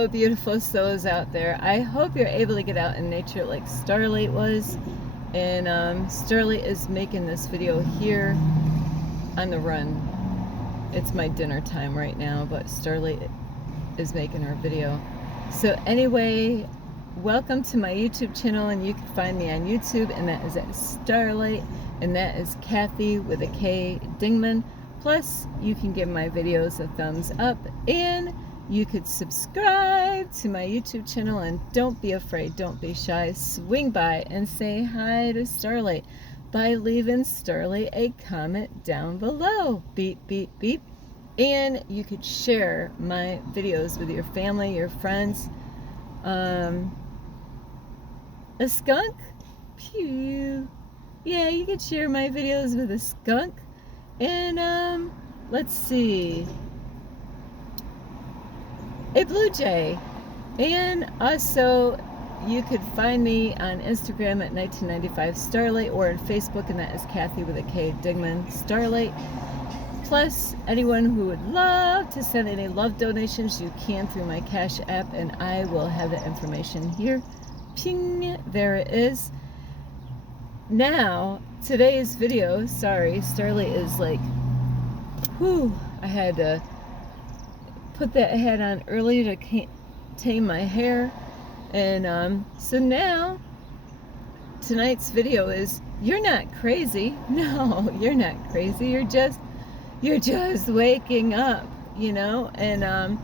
Hello, beautiful souls out there. I hope you're able to get out in nature like Starlight was. And Starlight is making this video here on the run. It's my dinner time right now, but Starlight is making her video. So anyway, welcome to my YouTube channel, and you can find me on YouTube, and that is at Starlight, and that is Kathy with a K Dingman. Plus, you can give my videos a thumbs up, and you could subscribe to my YouTube channel, and don't be afraid, don't be shy. Swing by and say hi to Starlight by leaving Starlight a comment down below. Beep, beep, beep. And you could share my videos with your family, your friends. A skunk? Pew. Yeah, you could share my videos with a skunk. And let's see, a blue jay. And also you could find me on Instagram at 1995 Starlight, or on Facebook, and that is Kathy with a K Dingman Starlight. Plus, anyone who would love to send any love donations, you can through my Cash App, and I will have the information here. Ping, there it is. Now, today's video, sorry, Starlight is like, whew, I had to put that hat on early to tame my hair. And so now, tonight's video is, you're not crazy. No, you're not crazy. You're just waking up, you know? And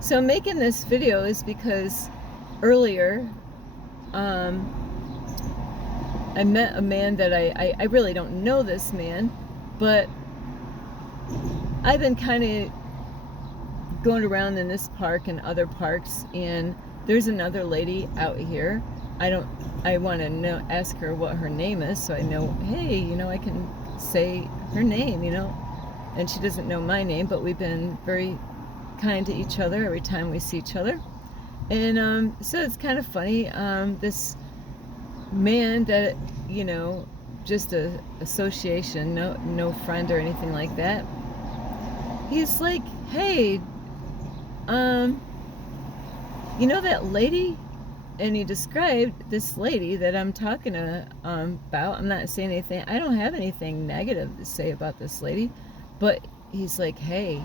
so making this video is because earlier, I met a man that I really don't know this man, but I've been kind of going around in this park and other parks, and there's another lady out here. I want to ask her what her name is, so I know, hey, you know, I can say her name, you know, and she doesn't know my name, but we've been very kind to each other every time we see each other. And so it's kind of funny, this man that, you know, just a association, no friend or anything like that, he's like, hey, you know that lady? And he described this lady that I'm talking about. I'm not saying anything, I don't have anything negative to say about this lady, but he's like, hey,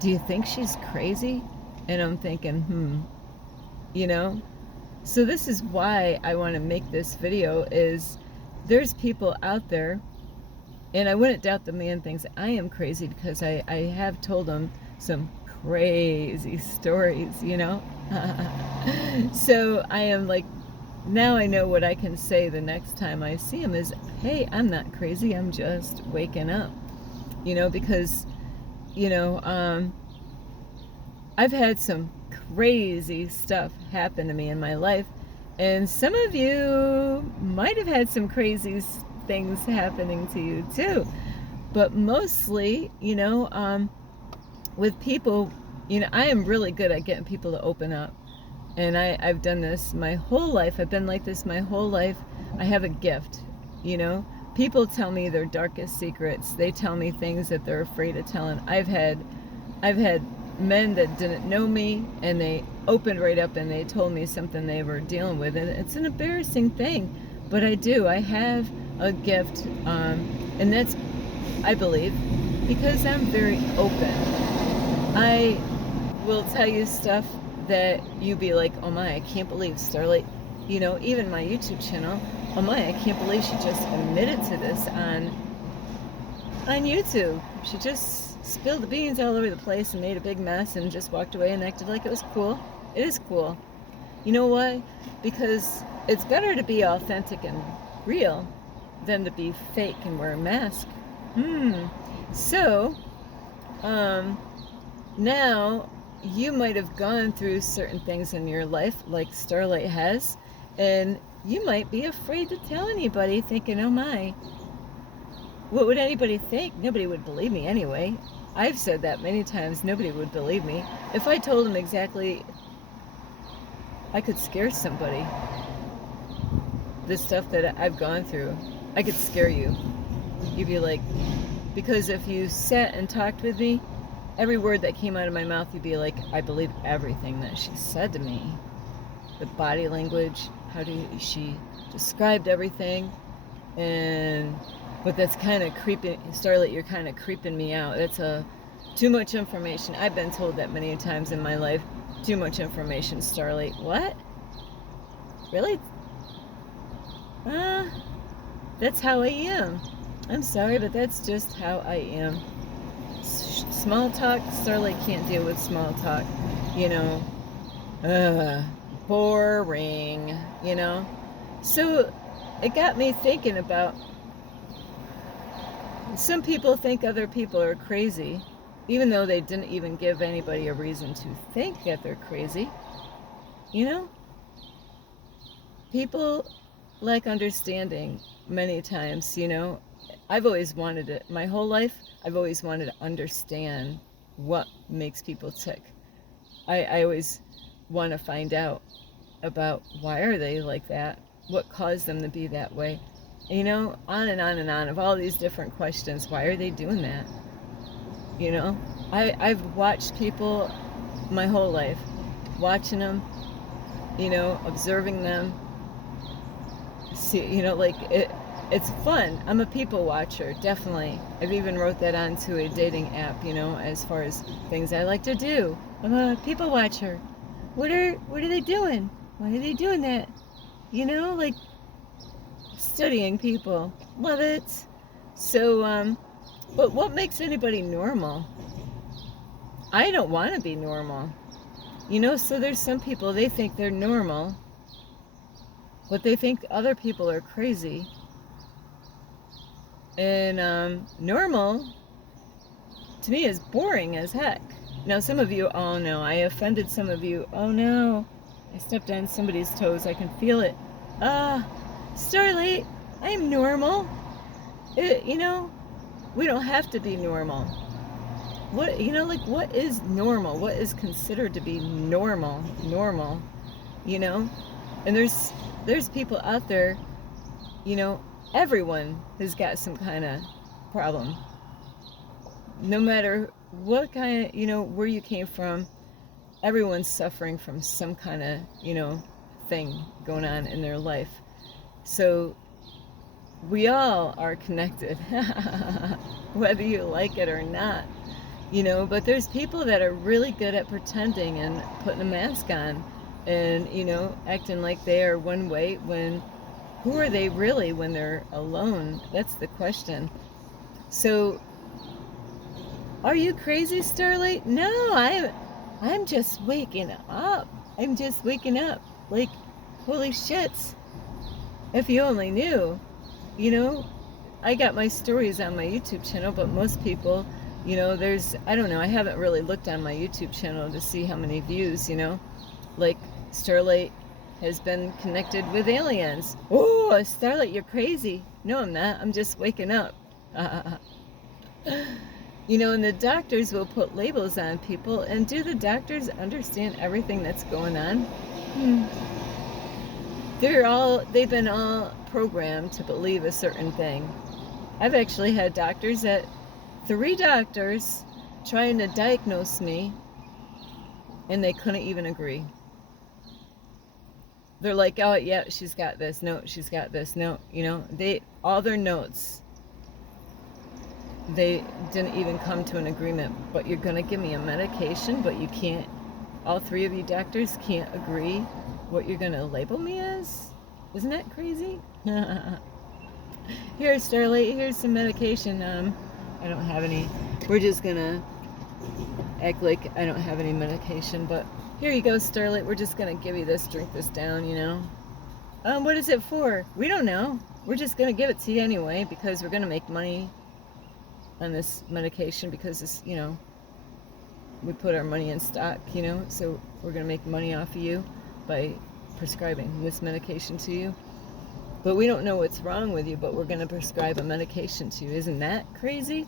do you think she's crazy? And I'm thinking, you know. So this is why I want to make this video, is there's people out there, and I wouldn't doubt the man thinks I am crazy, because I have told him some crazy stories, you know. So I am like, now I know what I can say the next time I see him is, hey, I'm not crazy, I'm just waking up, you know, because, you know, I've had some crazy stuff happen to me in my life, and some of you might have had some crazy things happening to you too, but mostly, you know, with people, you know, I am really good at getting people to open up, and I've done this my whole life. I've been like this my whole life. I have a gift, you know. People tell me their darkest secrets. They tell me things that they're afraid of telling. I've had men that didn't know me, and they opened right up and they told me something they were dealing with, and it's an embarrassing thing, but I have a gift, and that's, I believe, because I'm very open. I will tell you stuff that you be like, oh my, I can't believe Starlight, you know, even my YouTube channel, oh my, I can't believe she just admitted to this on YouTube. She just spilled the beans all over the place and made a big mess and just walked away and acted like it was cool. It is cool. You know why? Because it's better to be authentic and real than to be fake and wear a mask. So, now you might have gone through certain things in your life like Starlight has, and you might be afraid to tell anybody, thinking, oh my, what would anybody think? Nobody would believe me anyway. I've said that many times. Nobody would believe me. If I told them exactly, I could scare somebody. The stuff that I've gone through, I could scare you. You'd be like, because if you sat and talked with me, every word that came out of my mouth, you'd be like, I believe everything that she said to me. The body language, she described everything. But that's kind of creeping, Starlight, you're kind of creeping me out. That's too much information. I've been told that many times in my life. Too much information, Starlight. What? Really? That's how I am. I'm sorry, but that's just how I am. Small talk, Starlight can't deal with small talk. You know, boring, you know? So it got me thinking about, some people think other people are crazy, even though they didn't even give anybody a reason to think that they're crazy. You know? People lack understanding many times, you know? I've always wanted it. My whole life, I've always wanted to understand what makes people tick. I always want to find out about why are they like that? What caused them to be that way? You know, on and on and on of all these different questions. Why are they doing that? You know, I've watched people my whole life, watching them, you know, observing them. See, you know, like it's fun. I'm a people watcher, definitely. I've even wrote that onto a dating app, you know, as far as things I like to do. I'm a people watcher. What are they doing? Why are they doing that? You know, like studying people. Love it. So, but what makes anybody normal? I don't want to be normal. You know, so there's some people, they think they're normal, but they think other people are crazy. And normal, to me, is boring as heck. Now, some of you, oh no, I offended some of you. Oh no, I stepped on somebody's toes. I can feel it. Starlight, I'm normal. You know, we don't have to be normal. What, you know, like, what is normal? What is considered to be normal? Normal, you know? And there's people out there, you know, everyone has got some kind of problem. No matter what kind of, you know, where you came from, everyone's suffering from some kind of, you know, thing going on in their life. So we all are connected, whether you like it or not, you know. But there's people that are really good at pretending and putting a mask on and, you know, acting like they are one way when, who are they really when they're alone? That's the question. So, are you crazy, Starlight? No, I'm just waking up. I'm just waking up. Like, holy shit. If you only knew. You know, I got my stories on my YouTube channel, but most people, you know, I don't know, I haven't really looked on my YouTube channel to see how many views, you know. Like, Starlight has been connected with aliens. Oh, Starlight, you're crazy. No, I'm not. I'm just waking up. You know, and the doctors will put labels on people, and do the doctors understand everything that's going on? They've been all programmed to believe a certain thing. I've actually had three doctors trying to diagnose me, and they couldn't even agree. They're like, oh yeah, she's got this, no, she's got this, no, you know, all their notes, they didn't even come to an agreement. But you're gonna give me a medication, but you can't, all three of you doctors can't agree what you're gonna label me as? Isn't that crazy? Here, Starlight, here's some medication. I don't have any. We're just gonna act like I don't have any medication, but here you go, Starlight. We're just gonna give you this, drink this down, you know. What is it for? We don't know. We're just gonna give it to you anyway, because we're gonna make money on this medication, because this, you know, we put our money in stock, you know, so we're gonna make money off of you by prescribing this medication to you. But we don't know what's wrong with you, but we're going to prescribe a medication to you. Isn't that crazy?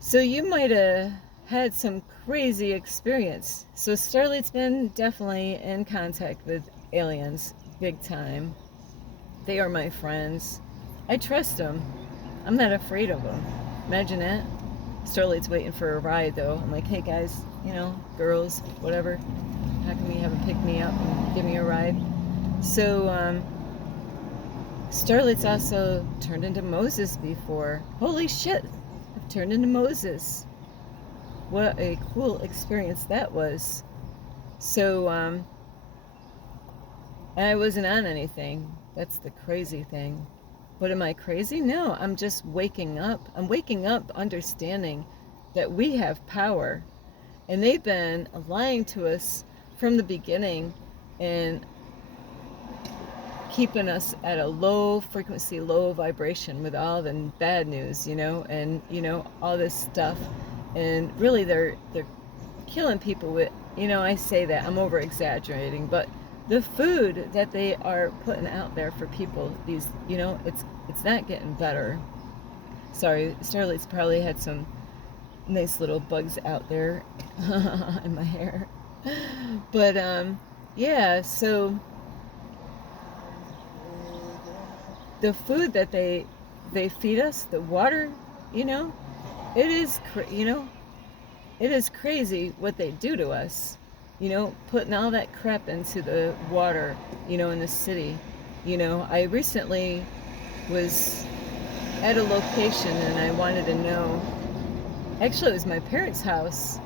So you might have had some crazy experience. So Starlight's been definitely in contact with aliens, big time. They are my friends. I trust them. I'm not afraid of them. Imagine that. Starlight's waiting for a ride, though. I'm like, hey guys, girls, whatever. How can we have a pick me up and give me a ride? So, Starlight's also turned into Moses before. Holy shit! I've turned into Moses. What a cool experience that was. So, I wasn't on anything. That's the crazy thing. But am I crazy? No, I'm just waking up. I'm waking up understanding that we have power. And they've been lying to us from the beginning and keeping us at a low frequency, low vibration with all the bad news, and all this stuff. And really they're killing people with, I say that, I'm over exaggerating, but the food that they are putting out there for people, these, it's not getting better. Sorry, Starlight's probably had some nice little bugs out there in my hair. But yeah, so the food that they feed us, the water, it is it is crazy what they do to us. Putting all that crap into the water, in the city. I recently was at a location and I wanted to know, actually it was my parents' house.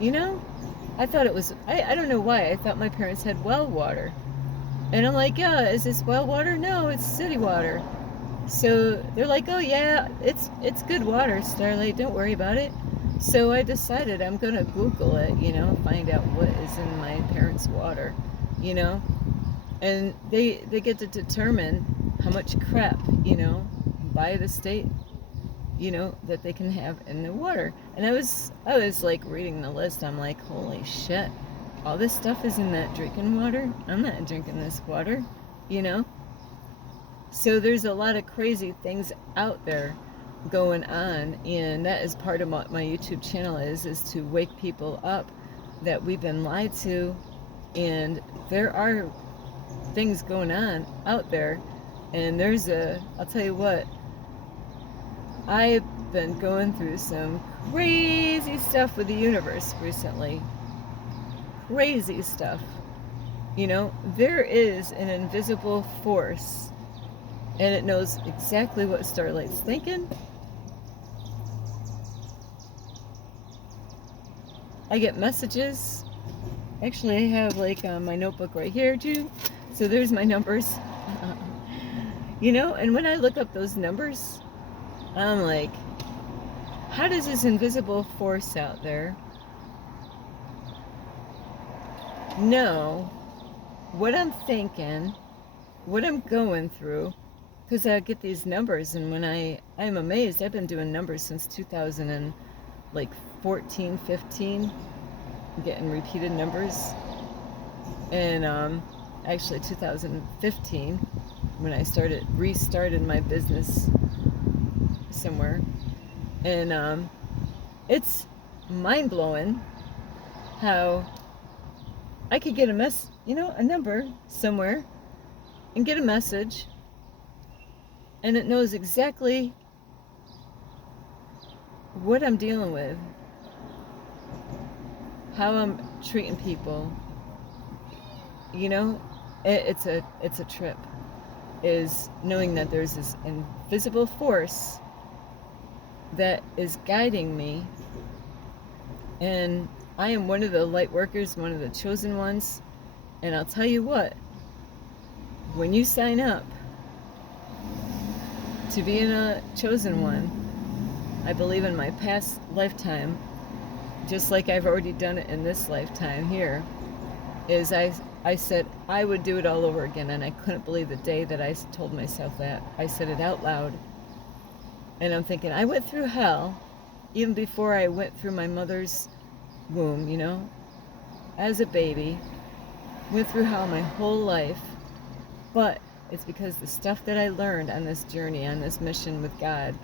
I thought it was, I don't know why, I thought my parents had well water. And I'm like, yeah, is this well water? No, it's city water. So they're like, oh yeah, it's good water, Starlight, don't worry about it. So I decided I'm gonna Google it, find out what is in my parents' water, and they get to determine how much crap, by the state, that they can have in the water. And I was like reading the list. I'm like, holy shit, all this stuff is in that drinking water. I'm not drinking this water, So there's a lot of crazy things out there going on, and that is part of what my YouTube channel is to wake people up that we've been lied to, and there are things going on out there. And I'll tell you what, I've been going through some crazy stuff with the universe recently. Crazy stuff. There is an invisible force, and it knows exactly what Starlight's thinking. I get messages. Actually, I have my notebook right here too. So there's my numbers. And when I look up those numbers, I'm like, how does this invisible force out there know what I'm thinking, what I'm going through? Because I get these numbers, and when I'm amazed. I've been doing numbers since 2014, 15, getting repeated numbers. And actually 2015, when I restarted my business somewhere. And it's mind-blowing how I could get a number somewhere and get a message, and it knows exactly what I'm dealing with, how I'm treating people. It's a trip, is knowing that there's this invisible force that is guiding me, and I am one of the light workers, one of the chosen ones. And I'll tell you what, when you sign up to being a chosen one, I believe in my past lifetime, just like I've already done it in this lifetime here, is I said I would do it all over again. And I couldn't believe the day that I told myself that. I said it out loud. And I'm thinking, I went through hell even before I went through my mother's womb, as a baby. Went through hell my whole life. But it's because the stuff that I learned on this journey, on this mission with God,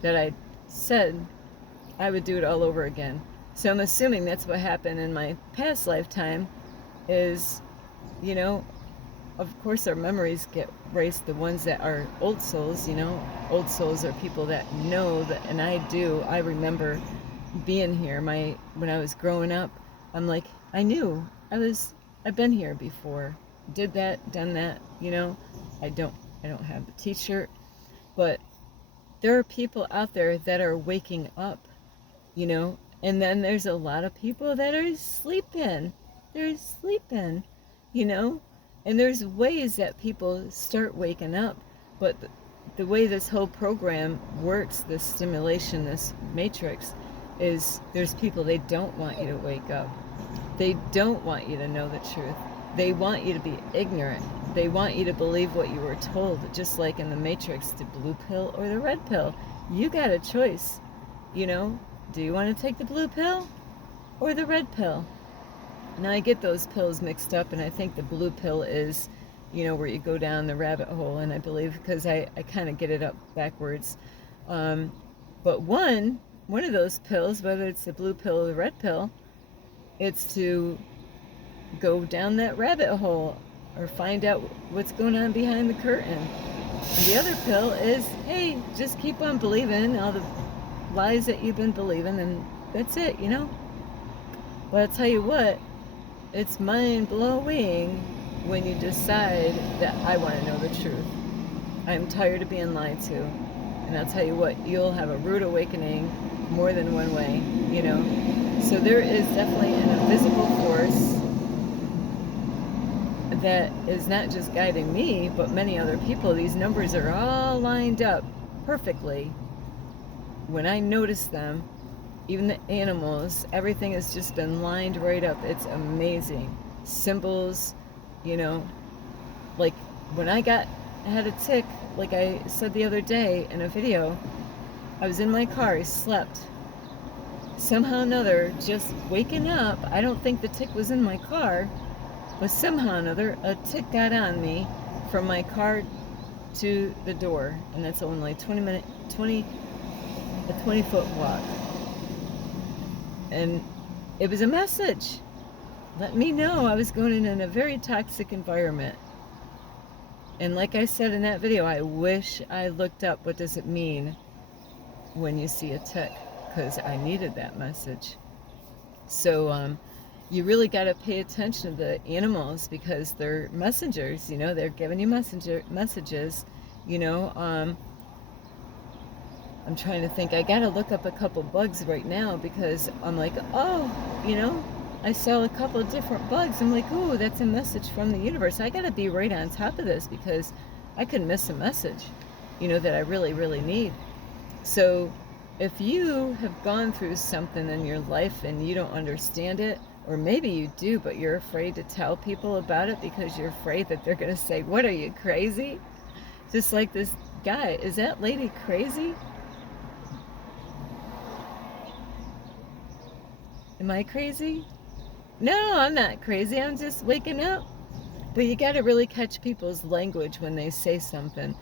that I said I would do it all over again. So I'm assuming that's what happened in my past lifetime, is, of course, our memories get erased, the ones that are old souls, old souls are people that know that, and I remember being here. When I was growing up, I'm like, I knew I've been here before, did that, done that, I don't have the t-shirt, but there are people out there that are waking up, and then there's a lot of people that are sleeping. They're sleeping, and there's ways that people start waking up, but the way this whole program works, this stimulation, this matrix, is there's people, they don't want you to wake up. They don't want you to know the truth. They want you to be ignorant. They want you to believe what you were told, just like in the Matrix, the blue pill or the red pill. You got a choice, Do you want to take the blue pill or the red pill? Now, I get those pills mixed up, and I think the blue pill is, where you go down the rabbit hole, and I believe, because I kind of get it up backwards. But one of those pills, whether it's the blue pill or the red pill, it's to go down that rabbit hole or find out what's going on behind the curtain. And the other pill is, hey, just keep on believing all the lies that you've been believing, and that's it, But I'll tell you what, it's mind-blowing when you decide that I want to know the truth. I'm tired of being lied to. And I'll tell you what, you'll have a rude awakening more than one way, So there is definitely an invisible force that is not just guiding me, but many other people. These numbers are all lined up perfectly. When I notice them, even the animals, everything has just been lined right up. It's amazing. Symbols, like when I had a tick, like I said the other day in a video, I was in my car, I slept. Somehow or another, just waking up, I don't think the tick was in my car, but somehow or another, a tick got on me from my car to the door, and that's only like 20-foot walk. And it was a message. Let me know I was going in a very toxic environment. And like I said in that video, I wish I looked up what does it mean when you see a tick, because I needed that message. So you really got to pay attention to the animals, because they're messengers, they're giving you messages, I'm trying to think. I got to look up a couple bugs right now, because I'm like, I saw a couple of different bugs. I'm like, ooh, that's a message from the universe. I got to be right on top of this, because I could miss a message, that I really, really need. So if you have gone through something in your life and you don't understand it, or maybe you do, but you're afraid to tell people about it because you're afraid that they're going to say, what, are you crazy? Just like this guy, is that lady crazy? Am I crazy? No, I'm not crazy. I'm just waking up. But you got to really catch people's language when they say something.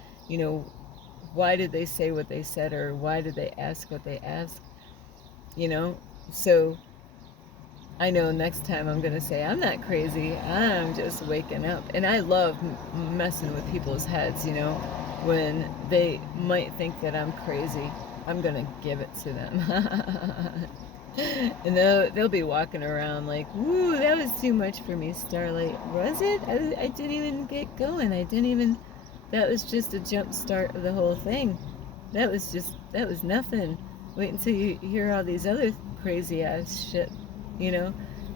Why did they say what they said, or why did they ask what they asked? So I know next time I'm going to say, I'm not crazy. I'm just waking up. And I love messing with people's heads, when they might think that I'm crazy. I'm going to give it to them. And they'll be walking around like, woo, that was too much for me, Starlight. Was it? I didn't even get going. That was just a jump start of the whole thing. That was nothing. Wait until you hear all these other crazy ass shit,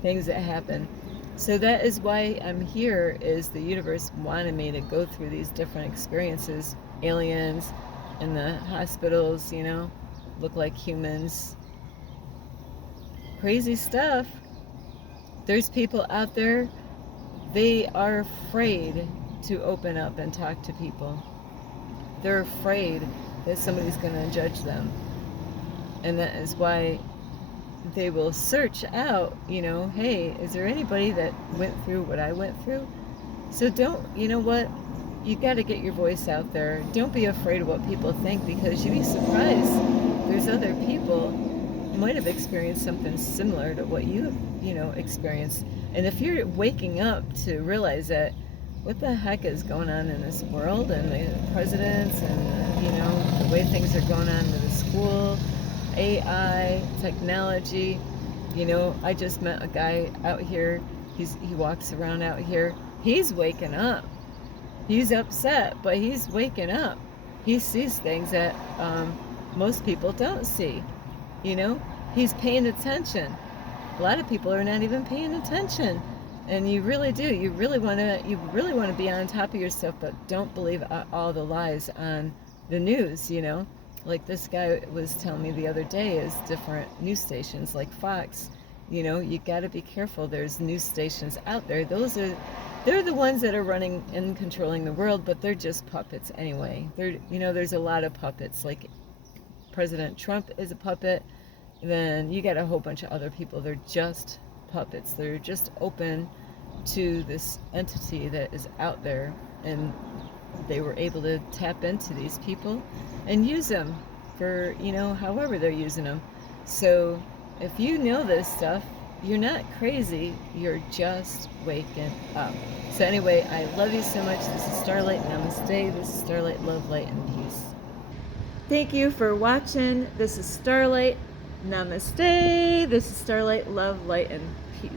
things that happen. So that is why I'm here, is the universe wanted me to go through these different experiences. Aliens in the hospitals, look like humans. Crazy stuff. There's people out there, they are afraid to open up and talk to people. They're afraid that somebody's going to judge them. And that is why they will search out, hey, is there anybody that went through what I went through? So don't, you got to get your voice out there. Don't be afraid of what people think, because you'd be surprised. There's other people who might have experienced something similar to what you experienced. And if you're waking up to realize that, what the heck is going on in this world, and the presidents, and the way things are going on with the school, AI, technology. I just met a guy out here. He walks around out here. He's waking up. He's upset, but he's waking up. He sees things that most people don't see. He's paying attention. A lot of people are not even paying attention, and you really do. You really want to be on top of your stuff, but don't believe all the lies on the news. Like this guy was telling me the other day, is different news stations like Fox. You got to be careful. There's news stations out there. They're the ones that are running and controlling the world, but they're just puppets anyway. There's a lot of puppets. Like President Trump is a puppet. Then you got a whole bunch of other people. They're just puppets. They're just open to this entity that is out there, and they were able to tap into these people and use them for however they're using them. So if you know this stuff, you're not crazy, you're just waking up. So anyway, I love you so much. This is Starlight. Namaste. This is Starlight. Love, light, and peace. Thank you for watching. This is Starlight. Namaste. This is Starlight. Love, light, and peace.